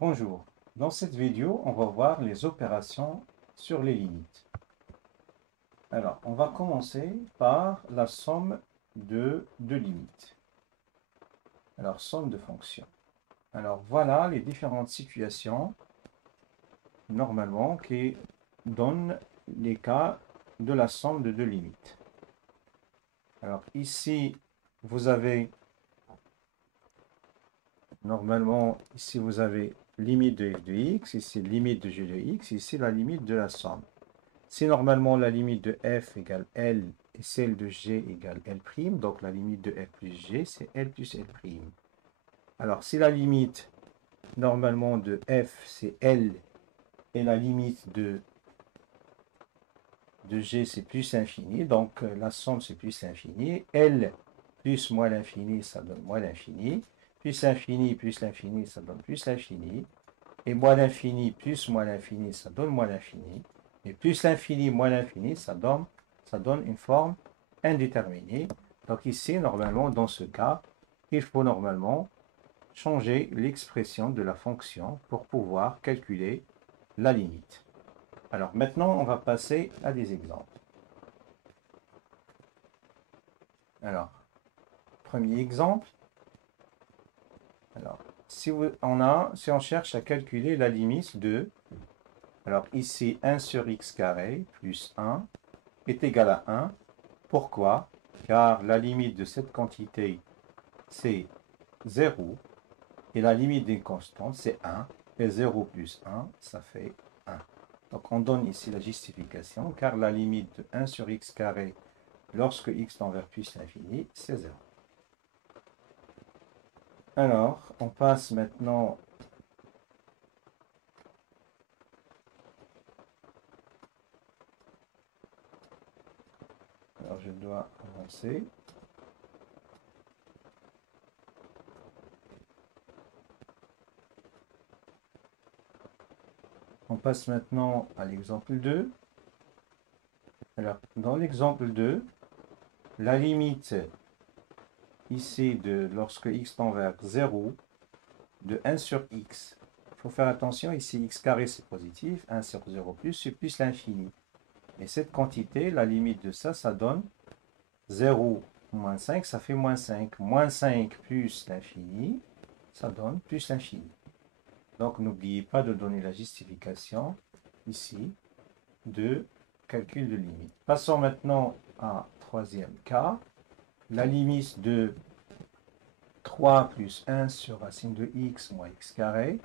Bonjour, dans cette vidéo, on va voir les opérations sur les limites. Alors, on va commencer par la somme de deux limites. Alors, somme de fonctions. Alors, voilà les différentes situations, normalement, qui donnent les cas de la somme de deux limites. Alors, ici, vous avez, normalement, ici, vous avez limite de f de x, ici, limite de g de x, ici, la limite de la somme. Si normalement la limite de f égale L et celle de g égale L', donc la limite de f plus g, c'est L plus L'. Alors, si la limite normalement de f, c'est L, et la limite de g, c'est plus l'infini, donc la somme, c'est plus l'infini. L plus moins l'infini, ça donne moins l'infini. Plus l'infini, ça donne plus l'infini. Et moins l'infini, plus moins l'infini, ça donne moins l'infini. Et plus l'infini, moins l'infini, ça donne une forme indéterminée. Donc ici, normalement, dans ce cas, il faut normalement changer l'expression de la fonction pour pouvoir calculer la limite. Alors maintenant, on va passer à des exemples. Alors, premier exemple. Alors, si on cherche à calculer la limite de, alors ici, 1 sur x carré plus 1 est égal à 1. Pourquoi? Car la limite de cette quantité, c'est 0. Et la limite d'une constante, c'est 1. Et 0 plus 1, ça fait 1. Donc on donne ici la justification, car la limite de 1 sur x carré, lorsque x tend vers plus l'infini, c'est 0. Alors, on passe maintenant alors je dois avancer. On passe maintenant à l'exemple 2. Alors, dans l'exemple 2, la limite ici de lorsque x tend vers 0 de 1 sur x. Il faut faire attention, ici x carré c'est positif, 1 sur 0 plus, c'est plus l'infini. Et cette quantité, la limite de ça, ça donne 0 moins 5, ça fait moins 5. Moins 5 plus l'infini, ça donne plus l'infini. Donc n'oubliez pas de donner la justification ici de calcul de limite. Passons maintenant à troisième cas. La limite de 3 plus 1 sur racine de x moins x carré.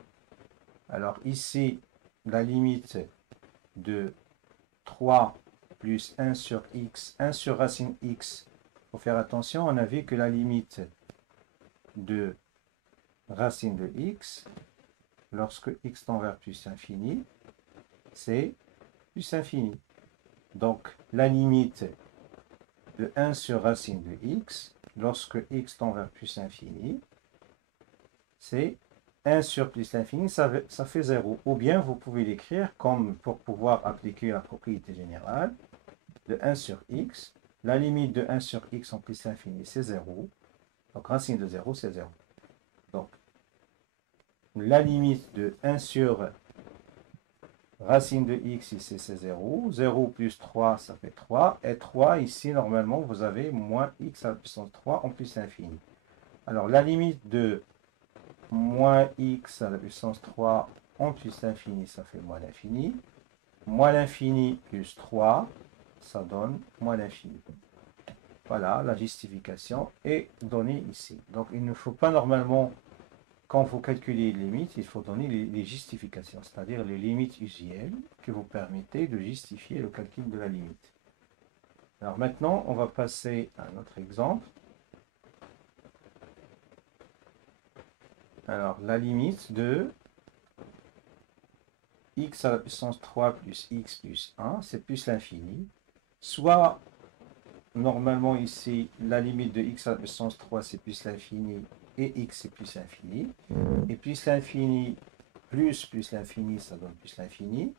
Alors ici, la limite de 3 plus 1 sur x, 1 sur racine x. Il faut faire attention, on a vu que la limite de racine de x, lorsque x tend vers plus infini, c'est plus infini. Donc la limite de 1 sur racine de x, lorsque x tend vers plus infini, c'est 1 sur plus l'infini, ça fait 0. Ou bien vous pouvez l'écrire comme pour pouvoir appliquer la propriété générale de 1 sur x. La limite de 1 sur x en plus l'infini, c'est 0. Donc racine de 0, c'est 0. Donc la limite de 1 sur racine de x, ici c'est 0. 0 plus 3, ça fait 3. Et 3, ici, normalement, vous avez moins x à la puissance 3 en plus l'infini. Alors la limite de moins x à la puissance 3 en plus l'infini, ça fait moins l'infini. Moins l'infini plus 3, ça donne moins l'infini. Voilà, la justification est donnée ici. Donc, il ne faut pas normalement, quand vous calculez les limites, il faut donner les justifications, c'est-à-dire les limites usuelles qui vous permettent de justifier le calcul de la limite. Alors maintenant, on va passer à un autre exemple. Alors, la limite de x à la puissance 3 plus x plus 1, c'est plus l'infini. Soit, normalement ici, la limite de x à la puissance 3, c'est plus l'infini, et x c'est plus l'infini. Et plus l'infini plus l'infini, ça donne plus l'infini.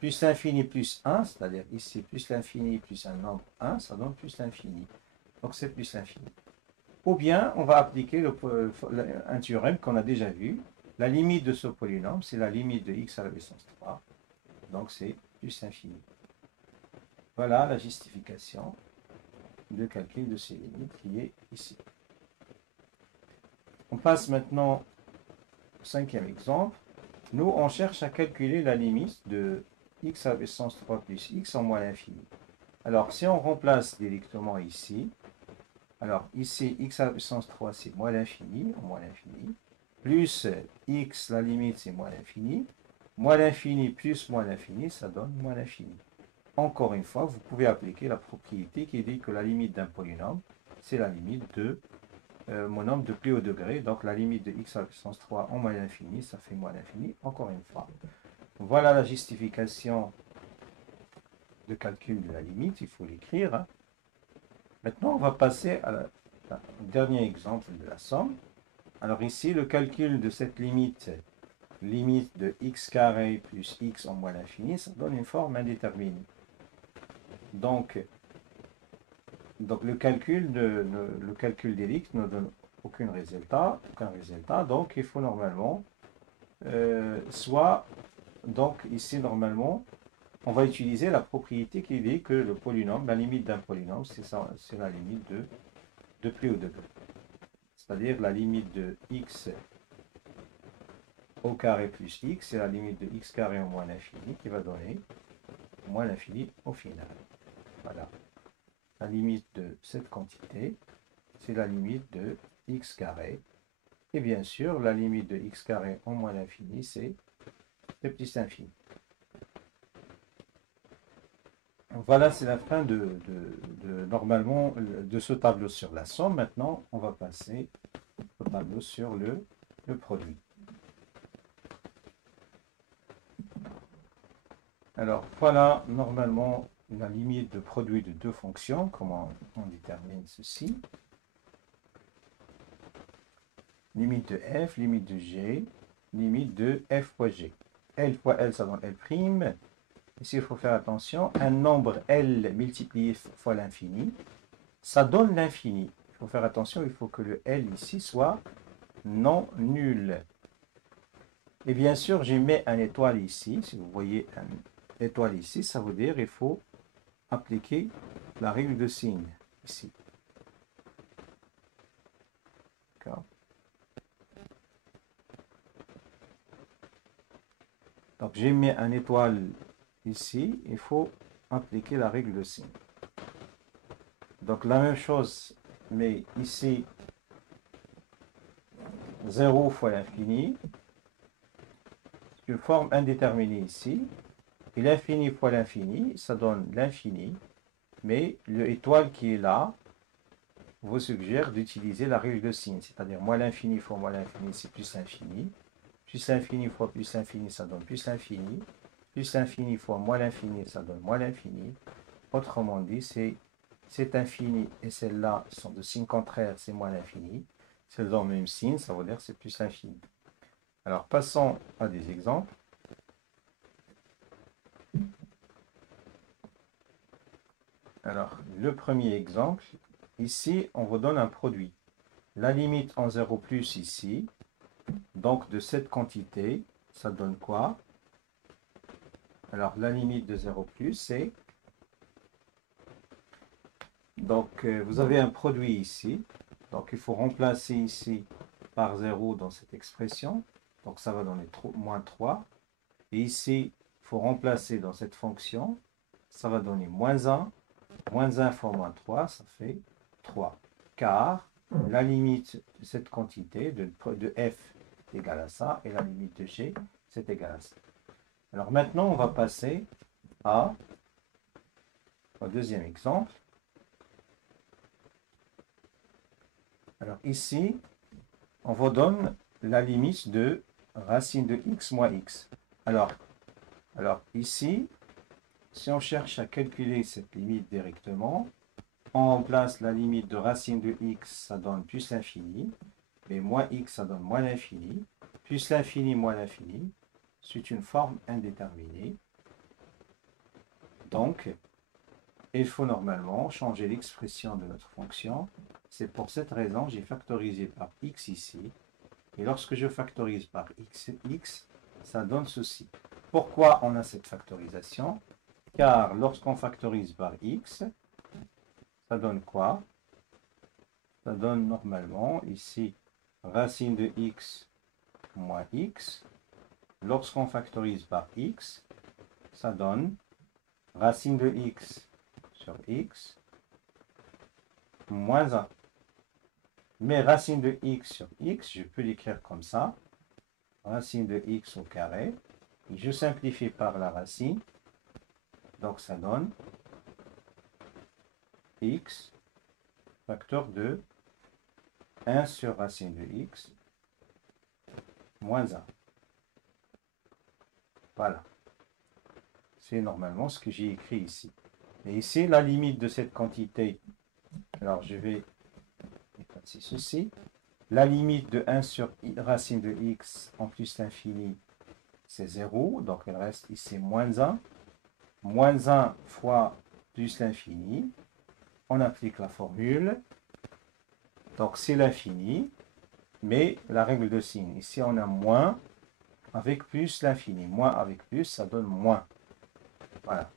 Plus l'infini plus 1, c'est-à-dire ici, plus l'infini plus un nombre 1, ça donne plus l'infini. Donc c'est plus l'infini. Ou bien, on va appliquer un théorème qu'on a déjà vu. La limite de ce polynôme, c'est la limite de x à la puissance 3. Donc c'est plus infini. Voilà la justification de calcul de ces limites qui est ici. On passe maintenant au cinquième exemple. Nous, on cherche à calculer la limite de x à la puissance 3 plus x en moins l'infini. Alors, si on remplace directement ici, alors ici, x à la puissance 3, c'est moins l'infini, en moins l'infini, plus x, la limite, c'est moins l'infini, moins l'infini plus moins l'infini, ça donne moins l'infini. Encore une fois, vous pouvez appliquer la propriété qui dit que la limite d'un polynôme, c'est la limite de mon nombre de plus haut degré. Donc la limite de x à la puissance 3 en moins l'infini, ça fait moins l'infini, encore une fois. Voilà la justification de calcul de la limite, il faut l'écrire. Hein. Maintenant, on va passer au dernier exemple de la somme. Alors ici, le calcul de cette limite de x carré plus x en moins l'infini, ça donne une forme indéterminée. Donc le calcul des x ne donne aucun résultat, donc il faut normalement donc ici normalement, on va utiliser la propriété qui dit que le polynôme, la limite d'un polynôme, c'est la limite de plus haut degré. C'est-à-dire la limite de x au carré plus x, c'est la limite de x carré en moins l'infini qui va donner moins l'infini au final. Voilà. La limite de cette quantité, c'est la limite de x carré. Et bien sûr, la limite de x carré en moins l'infini, c'est plus l'infini. Voilà, c'est la fin normalement de ce tableau sur la somme. Maintenant, on va passer au tableau sur le produit. Alors, voilà normalement la limite de produit de deux fonctions. Comment on détermine ceci? Limite de f, limite de g, limite de f fois g. L fois L, ça donne L'. Ici, il faut faire attention. Un nombre L multiplié fois l'infini, ça donne l'infini. Il faut faire attention, il faut que le L ici soit non nul. Et bien sûr, j'ai mis un étoile ici. Si vous voyez un étoile ici, ça veut dire qu'il faut appliquer la règle de signe ici. D'accord. Donc, j'ai mis un étoile ici. Il faut appliquer la règle de signe. Donc, la même chose, mais ici, 0 fois l'infini. C'est une forme indéterminée ici. Et l'infini fois l'infini, ça donne l'infini. Mais l'étoile qui est là vous suggère d'utiliser la règle de signe. C'est-à-dire, moins l'infini fois moins l'infini, c'est plus l'infini. Plus l'infini fois plus l'infini, ça donne plus l'infini. Plus l'infini fois moins l'infini, ça donne moins l'infini. Autrement dit, cet infini et celle-là sont de signes contraires, c'est moins l'infini. C'est dans le même signe, ça veut dire que c'est plus l'infini. Alors, passons à des exemples. Alors, le premier exemple, ici, on vous donne un produit. La limite en 0 plus ici, donc de cette quantité, ça donne quoi? Alors, la limite de 0 plus, c'est... Donc, vous avez un produit ici. Donc, il faut remplacer ici par 0 dans cette expression. Donc, ça va donner moins 3. Et ici, il faut remplacer dans cette fonction. Ça va donner moins 1. Moins 1 fois moins 3, ça fait 3. Car la limite de cette quantité de f est égale à ça. Et la limite de g, c'est égal à ça. Alors, maintenant, on va passer au deuxième exemple. Alors ici, on vous donne la limite de racine de x moins x. Alors ici, si on cherche à calculer cette limite directement, on remplace la limite de racine de x, ça donne plus l'infini, et moins x, ça donne moins l'infini, plus l'infini, moins l'infini. C'est une forme indéterminée. Donc, il faut normalement changer l'expression de notre fonction. C'est pour cette raison que j'ai factorisé par x ici. Et lorsque je factorise par x, ça donne ceci. Pourquoi on a cette factorisation? Car lorsqu'on factorise par x, ça donne quoi? Ça donne normalement ici racine de x moins x. Lorsqu'on factorise par x, ça donne racine de x sur x moins 1. Mais racine de x sur x, je peux l'écrire comme ça. Racine de x au carré. Et je simplifie par la racine. Donc ça donne x facteur de 1 sur racine de x moins 1. Voilà. C'est normalement ce que j'ai écrit ici. Et ici, la limite de cette quantité. Alors, je vais effacer ceci. La limite de 1 sur racine de x en plus l'infini, c'est 0. Donc, il reste ici moins 1. Moins 1 fois plus l'infini. On applique la formule. Donc, c'est l'infini. Mais la règle de signe. Ici, on a moins avec plus l'infini. Moins avec plus, ça donne moins. Voilà.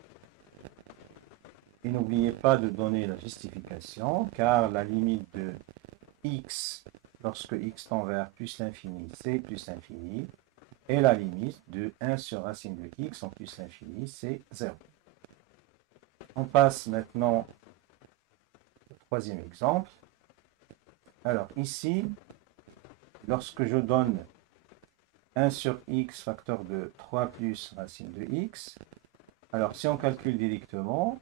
Et n'oubliez pas de donner la justification, car la limite de x, lorsque x tend vers plus l'infini, c'est plus l'infini. Et la limite de 1 sur racine de x en plus l'infini, c'est 0. On passe maintenant au troisième exemple. Alors ici, lorsque je donne 1 sur x facteur de 3 plus racine de x, alors si on calcule directement,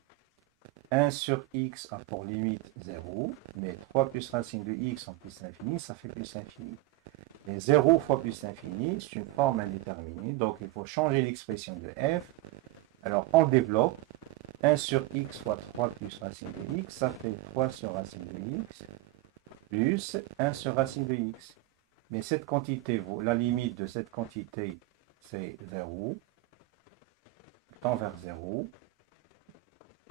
1 sur x a pour limite 0, mais 3 plus racine de x en plus l'infini, ça fait plus l'infini. Et 0 fois plus l'infini, c'est une forme indéterminée, donc il faut changer l'expression de f. Alors on développe 1 sur x fois 3 plus racine de x, ça fait 3 sur racine de x, plus 1 sur racine de x. Mais cette quantité, la limite de cette quantité, c'est 0, tend vers 0.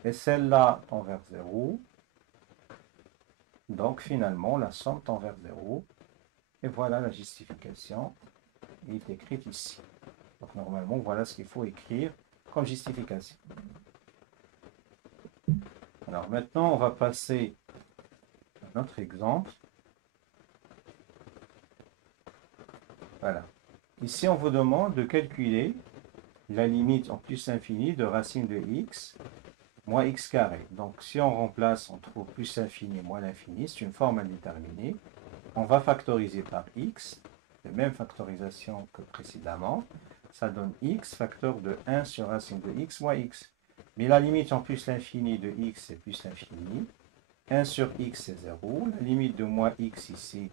Et celle-là tend vers 0. Donc finalement, la somme tend vers 0. Et voilà la justification. Elle est écrite ici. Donc normalement, voilà ce qu'il faut écrire comme justification. Alors maintenant, on va passer à notre exemple. Voilà. Ici, on vous demande de calculer la limite en plus infini de racine de x moins x carré. Donc, si on remplace, on trouve plus l'infini moins l'infini. C'est une forme indéterminée. On va factoriser par x. La même factorisation que précédemment. Ça donne x facteur de 1 sur racine de x moins x. Mais la limite en plus l'infini de x, c'est plus l'infini. 1 sur x, c'est 0. La limite de moins x ici,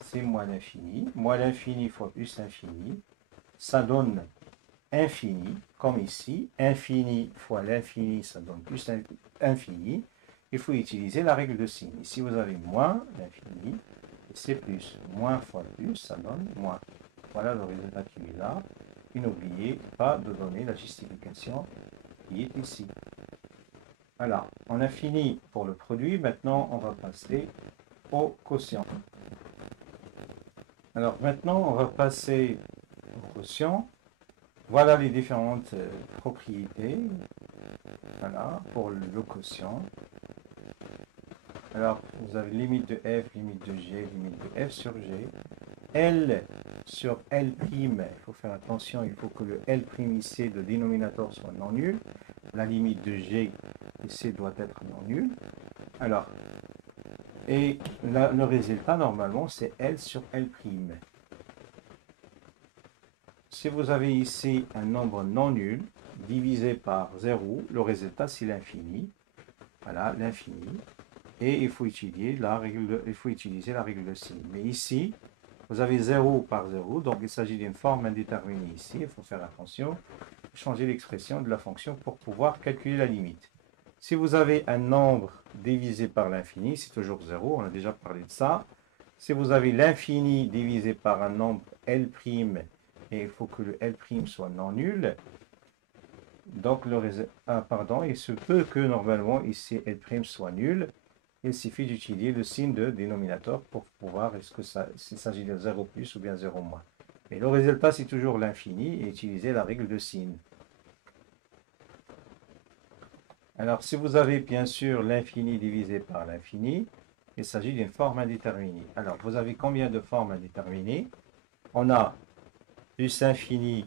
c'est moins l'infini. Moins l'infini fois plus l'infini. Ça donne infini, comme ici. Infini fois l'infini, ça donne plus l'infini. Il faut utiliser la règle de signe. Ici, vous avez moins l'infini, et c'est plus. Moins fois plus, ça donne moins. Voilà le résultat qui est là. Et n'oubliez pas de donner la justification qui est ici. Voilà, on a fini pour le produit. Maintenant, on va passer au quotient. Alors maintenant, on va passer au quotient. Voilà les différentes propriétés, voilà, pour le quotient. Alors, vous avez limite de f, limite de g, limite de f sur g. L sur L', il faut faire attention, il faut que le L' ici, le dénominateur, soit non nul. La limite de g ici doit être non nul. Alors, et le résultat, normalement, c'est L sur L'. Si vous avez ici un nombre non nul divisé par 0, le résultat c'est l'infini. Voilà, l'infini. Et il faut utiliser la règle de signe. Mais ici, vous avez 0 par 0, donc il s'agit d'une forme indéterminée ici. Il faut faire attention, changer l'expression de la fonction pour pouvoir calculer la limite. Si vous avez un nombre divisé par l'infini, c'est toujours 0, on a déjà parlé de ça. Si vous avez l'infini divisé par un nombre L', et il faut que le L' soit non nul. Donc, il se peut que normalement ici L' soit nul. il suffit d'utiliser le signe de dénominateur pour voir est-ce que s'il s'agit de 0 plus ou bien 0 moins. Mais le résultat, c'est toujours l'infini et utiliser la règle de signe. Alors, si vous avez bien sûr l'infini divisé par l'infini, il s'agit d'une forme indéterminée. Alors, vous avez combien de formes indéterminées? On a plus infini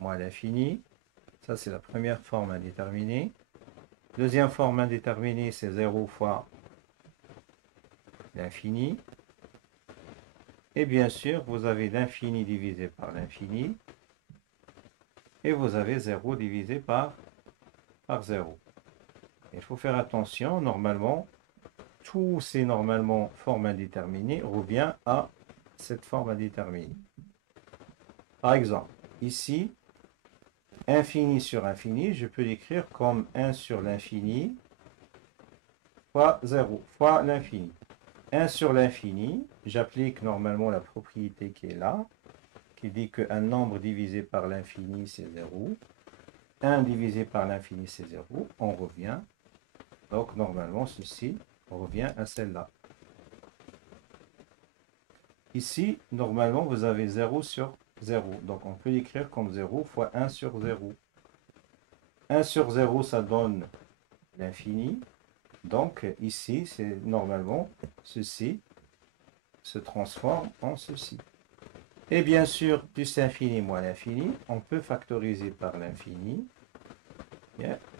moins l'infini. Ça, c'est la première forme indéterminée. Deuxième forme indéterminée, c'est 0 fois l'infini. Et bien sûr, vous avez l'infini divisé par l'infini. Et vous avez 0 divisé par 0. Il faut faire attention, normalement, tous ces normalement formes indéterminées revient à cette forme indéterminée. Par exemple, ici, infini sur infini, je peux l'écrire comme 1 sur l'infini fois 0 fois l'infini. 1 sur l'infini, j'applique normalement la propriété qui est là, qui dit qu'un nombre divisé par l'infini, c'est 0. 1 divisé par l'infini, c'est 0. On revient. Donc, normalement, ceci revient à celle-là. Ici, normalement, vous avez 0 sur 0. Donc, on peut l'écrire comme 0 fois 1 sur 0. 1 sur 0, ça donne l'infini. Donc, ici, c'est normalement, ceci se transforme en ceci. Et bien sûr, plus l'infini moins l'infini, on peut factoriser par l'infini.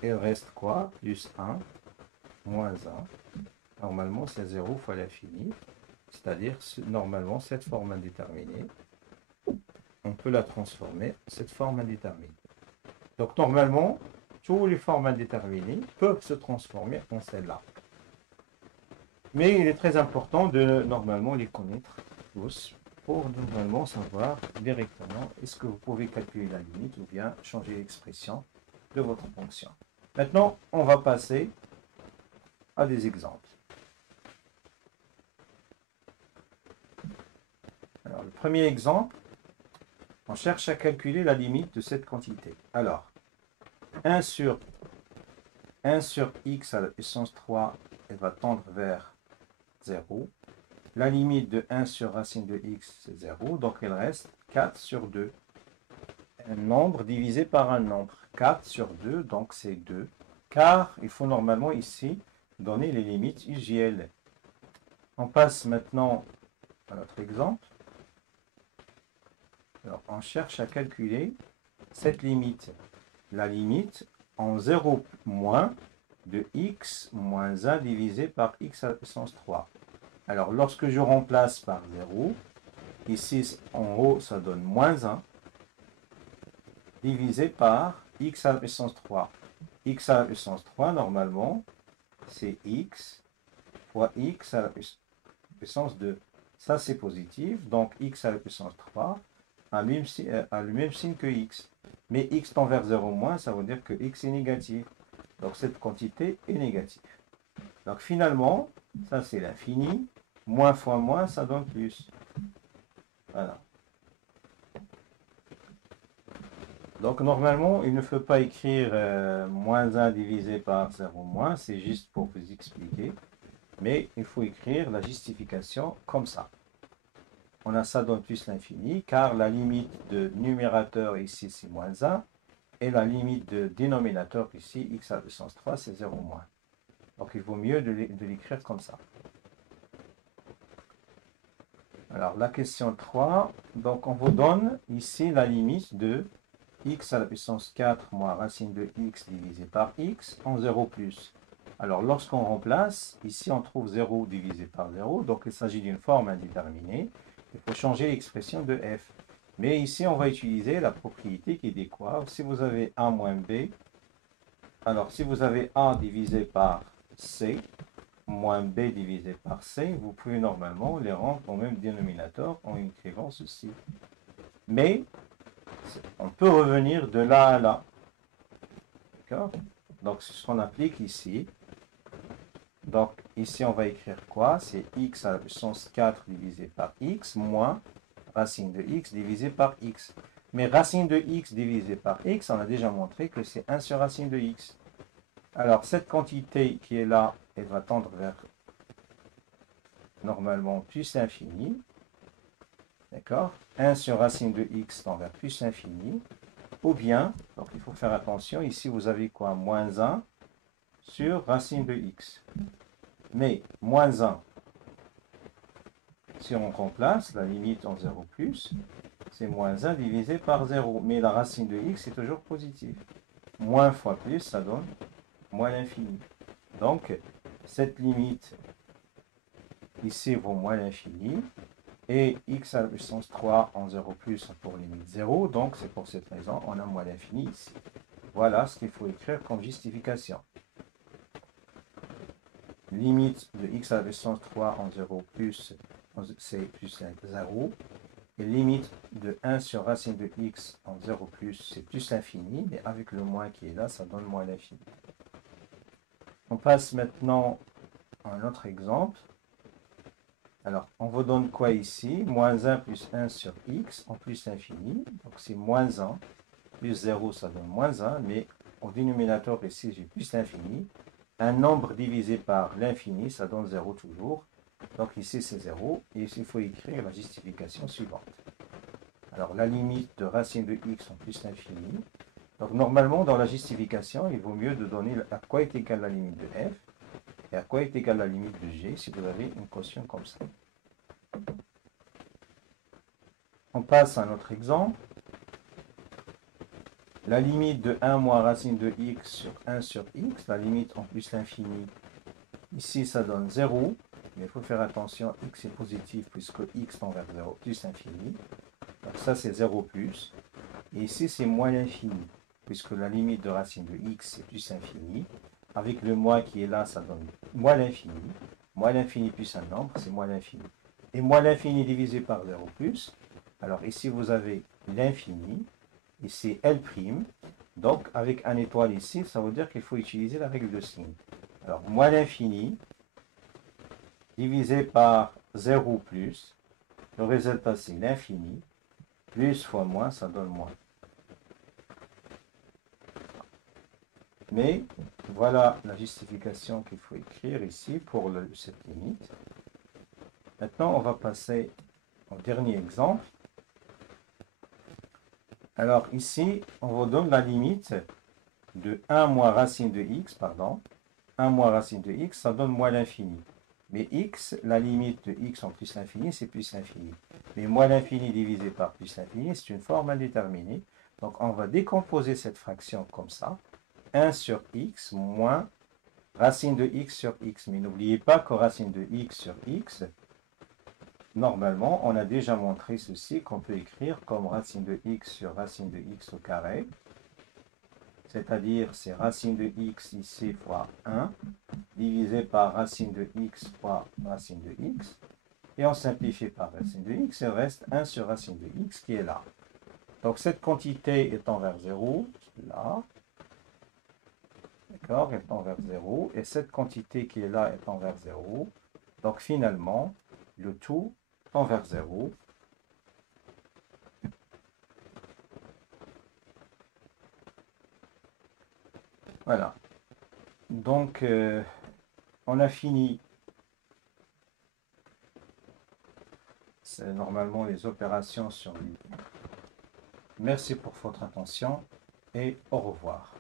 Il reste quoi? Plus 1, moins 1. Normalement, c'est 0 fois l'infini. C'est-à-dire, normalement, cette forme indéterminée, on peut la transformer en cette forme indéterminée. Donc, normalement, toutes les formes indéterminées peuvent se transformer en celle-là. Mais il est très important de, normalement, les connaître tous pour, normalement, savoir directement est-ce que vous pouvez calculer la limite ou bien changer l'expression de votre fonction. Maintenant, on va passer à des exemples. Alors, le premier exemple, on cherche à calculer la limite de cette quantité. Alors, 1 sur x à la puissance 3, elle va tendre vers 0. La limite de 1 sur racine de x, c'est 0. Donc, il reste 4 sur 2. Un nombre divisé par un nombre. 4 sur 2, donc c'est 2. Car il faut normalement ici donner les limites usuelles. On passe maintenant à notre exemple. Alors, on cherche à calculer cette limite. La limite en 0 moins de x moins 1 divisé par x à la puissance 3. Alors, lorsque je remplace par 0, ici en haut, ça donne moins 1 divisé par x à la puissance 3. X à la puissance 3, normalement, c'est x fois x à la puissance 2. Ça, c'est positif. Donc, x à la puissance 3 a le même signe que x. Mais x tend vers 0 moins, ça veut dire que x est négatif. Donc, cette quantité est négative. Donc, finalement, ça, c'est l'infini. Moins fois moins, ça donne plus. Voilà. Donc, normalement, il ne faut pas écrire moins 1 divisé par 0 moins. C'est juste pour vous expliquer. Mais il faut écrire la justification comme ça. On a ça donne plus l'infini, car la limite de numérateur ici, c'est moins 1. Et la limite de dénominateur ici, x à la puissance 3, c'est 0 moins. Donc, il vaut mieux de l'écrire comme ça. Alors, la question 3. Donc, on vous donne ici la limite de x à la puissance 4 moins racine de x divisé par x en 0 plus. Alors, lorsqu'on remplace, ici, on trouve 0 divisé par 0. Donc, il s'agit d'une forme indéterminée. Il faut changer l'expression de f. Mais ici, on va utiliser la propriété qui dit quoi? Si vous avez a moins b, alors si vous avez a divisé par c, moins b divisé par c, vous pouvez normalement les rendre au même dénominateur en écrivant ceci. Mais, on peut revenir de là à là. D'accord? Donc, c'est ce qu'on applique ici. Donc, ici, on va écrire quoi? C'est x à la puissance 4 divisé par x moins racine de x divisé par x. Mais racine de x divisé par x, on a déjà montré que c'est 1 sur racine de x. Alors, cette quantité qui est là, elle va tendre vers, normalement, plus l'infini. D'accord? 1 sur racine de x tend vers plus l'infini. Ou bien, donc il faut faire attention, ici vous avez quoi? Moins 1 sur racine de x. Mais moins 1, si on remplace la limite en 0 plus, c'est moins 1 divisé par 0. Mais la racine de x est toujours positive. Moins fois plus, ça donne moins l'infini. Donc, cette limite ici vaut moins l'infini. Et x à la puissance 3 en 0 plus pour limite 0. Donc, c'est pour cette raison, on a moins l'infini ici. Voilà ce qu'il faut écrire comme justification. Limite de x à la puissance 3 en 0 plus, c'est plus 0. Et limite de 1 sur racine de x en 0 plus, c'est plus l'infini. Mais avec le moins qui est là, ça donne moins l'infini. On passe maintenant à un autre exemple. Alors, on vous donne quoi ici? Moins 1 plus 1 sur x en plus l'infini. Donc, c'est moins 1. Plus 0, ça donne moins 1. Mais au dénominateur ici, j'ai plus l'infini. Un nombre divisé par l'infini, ça donne 0 toujours. Donc, ici, c'est 0. Et ici, il faut écrire la justification suivante. Alors, la limite de racine de x en plus l'infini. Donc, normalement, dans la justification, il vaut mieux de donner à quoi est égale la limite de f. Et à quoi est égale la limite de g si vous avez une quotient comme ça. On passe à un autre exemple. La limite de 1 moins racine de x sur 1 sur x, la limite en plus l'infini, ici ça donne 0, mais il faut faire attention, x est positif puisque x tend vers 0 plus l'infini. Donc ça c'est 0 plus. Et ici c'est moins l'infini, puisque la limite de racine de x c'est plus l'infini. Avec le moins qui est là, ça donne moins l'infini. Moins l'infini plus un nombre, c'est moins l'infini. Et moins l'infini divisé par 0 plus. Alors ici, vous avez l'infini. Ici, L'. Donc, avec un étoile ici, ça veut dire qu'il faut utiliser la règle de signe. Alors, moins l'infini divisé par 0 plus. Le résultat, c'est l'infini. Plus fois moins, ça donne moins. Mais voilà la justification qu'il faut écrire ici pour cette limite. Maintenant, on va passer au dernier exemple. Alors ici, on vous donne la limite de 1 moins racine de x, pardon. 1 moins racine de x, ça donne moins l'infini. Mais x, la limite de x en plus l'infini, c'est plus l'infini. Mais moins l'infini divisé par plus l'infini, c'est une forme indéterminée. Donc on va décomposer cette fraction comme ça. 1 sur x moins racine de x sur x. Mais n'oubliez pas que racine de x sur x, normalement, on a déjà montré ceci qu'on peut écrire comme racine de x sur racine de x au carré. C'est-à-dire, c'est racine de x ici fois 1 divisé par racine de x fois racine de x. Et on simplifie par racine de x, il reste 1 sur racine de x qui est là. Donc cette quantité étant vers 0, là, d'accord, étant vers 0, et cette quantité qui est là étant vers 0, donc finalement, le tout tend vers 0. Voilà. Donc, on a fini. C'est normalement les opérations sur lui. Merci pour votre attention et au revoir.